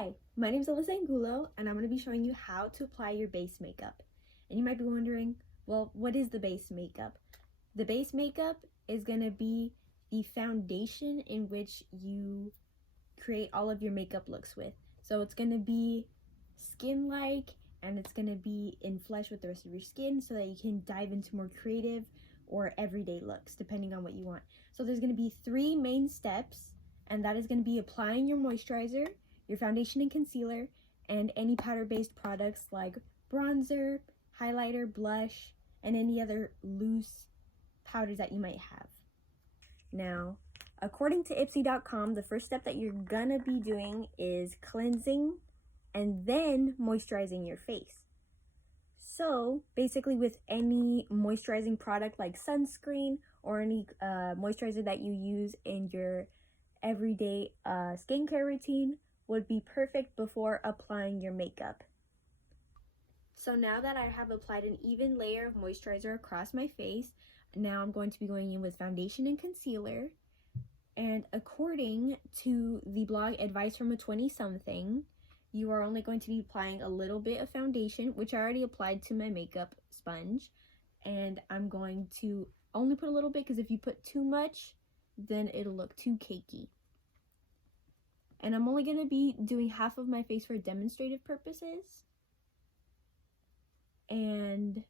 Hi, my name is Alyssa Angulo, and I'm going to be showing you how to apply your base makeup. And you might be wondering, well, what is the base makeup? The base makeup is going to be the foundation in which you create all of your makeup looks with. So it's going to be skin-like, and it's going to be in flesh with the rest of your skin so that you can dive into more creative or everyday looks, depending on what you want. So there's going to be 3 main steps, and that is going to be applying your moisturizer, your foundation and concealer, and any powder-based products like bronzer, highlighter, blush, and any other loose powders that you might have. Now, according to Ipsy.com, the first step that you're gonna be doing is cleansing and then moisturizing your face. So basically with any moisturizing product like sunscreen or any moisturizer that you use in your everyday skincare routine would be perfect before applying your makeup. So now that I have applied an even layer of moisturizer across my face, now I'm going to be going in with foundation and concealer. And according to the blog Advice from a 20-something, you are only going to be applying a little bit of foundation, which I already applied to my makeup sponge. And I'm going to only put a little bit because if you put too much, then it'll look too cakey. And I'm only going to be doing half of my face for demonstrative purposes. And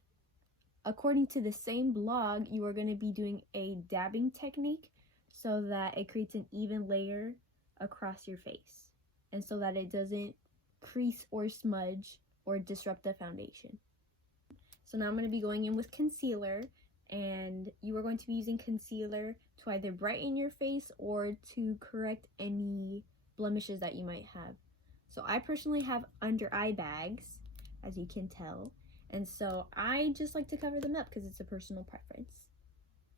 according to the same blog, you are going to be doing a dabbing technique so that it creates an even layer across your face and so that it doesn't crease or smudge or disrupt the foundation. So now I'm going to be going in with concealer, and you are going to be using concealer to either brighten your face or to correct any blemishes that you might have. So I personally have under eye bags, as you can tell, and so I just like to cover them up because it's a personal preference.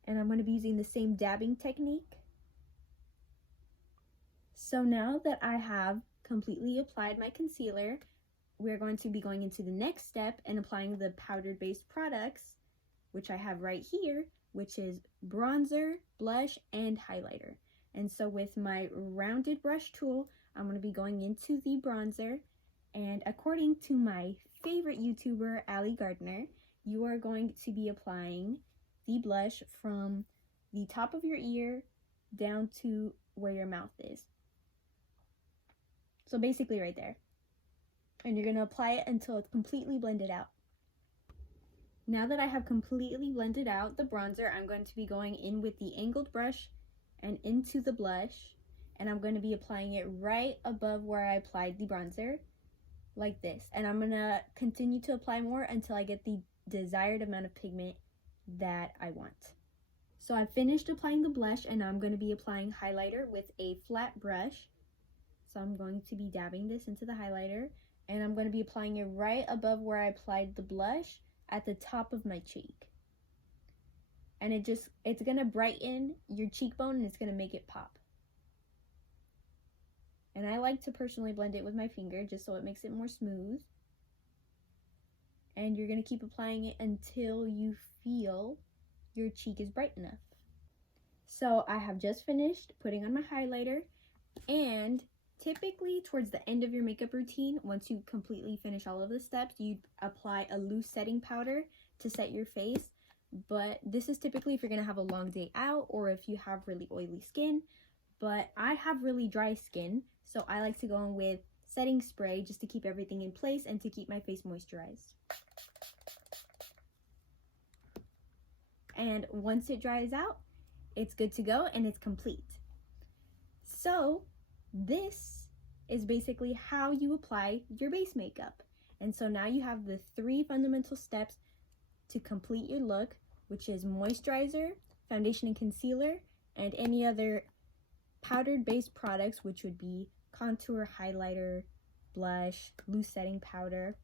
And I'm going to be using the same dabbing technique. So now that I have completely applied my concealer, we're going to be going into the next step and applying the powder-based products, which I have right here, which is bronzer, blush, and highlighter. And so with my rounded brush tool, I'm going to be going into the bronzer. And according to my favorite YouTuber, Ali Gardner, you are going to be applying the blush from the top of your ear down to where your mouth is. So basically right there. And you're going to apply it until it's completely blended out. Now that I have completely blended out the bronzer, I'm going to be going in with the angled brush and into the blush, and I'm going to be applying it right above where I applied the bronzer, like this. And I'm going to continue to apply more until I get the desired amount of pigment that I want. So I've finished applying the blush, and I'm going to be applying highlighter with a flat brush. So I'm going to be dabbing this into the highlighter, and I'm going to be applying it right above where I applied the blush at the top of my cheek. And it's going to brighten your cheekbone, and it's going to make it pop. And I like to personally blend it with my finger just so it makes it more smooth. And you're going to keep applying it until you feel your cheek is bright enough. So I have just finished putting on my highlighter, and typically towards the end of your makeup routine, once you completely finish all of the steps, you apply a loose setting powder to set your face. But this is typically if you're going to have a long day out or if you have really oily skin. But I have really dry skin, so I like to go in with setting spray just to keep everything in place and to keep my face moisturized. And once it dries out, it's good to go and it's complete. So this is basically how you apply your base makeup. And so now you have the 3 fundamental steps to complete your look, which is moisturizer, foundation and concealer, and any other powdered based products, which would be contour, highlighter, blush, loose setting powder,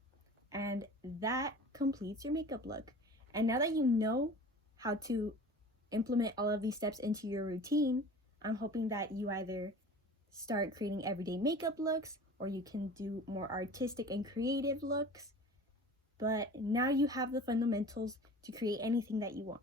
and that completes your makeup look. And now that you know how to implement all of these steps into your routine, I'm hoping that you either start creating everyday makeup looks or you can do more artistic and creative looks. But now you have the fundamentals to create anything that you want.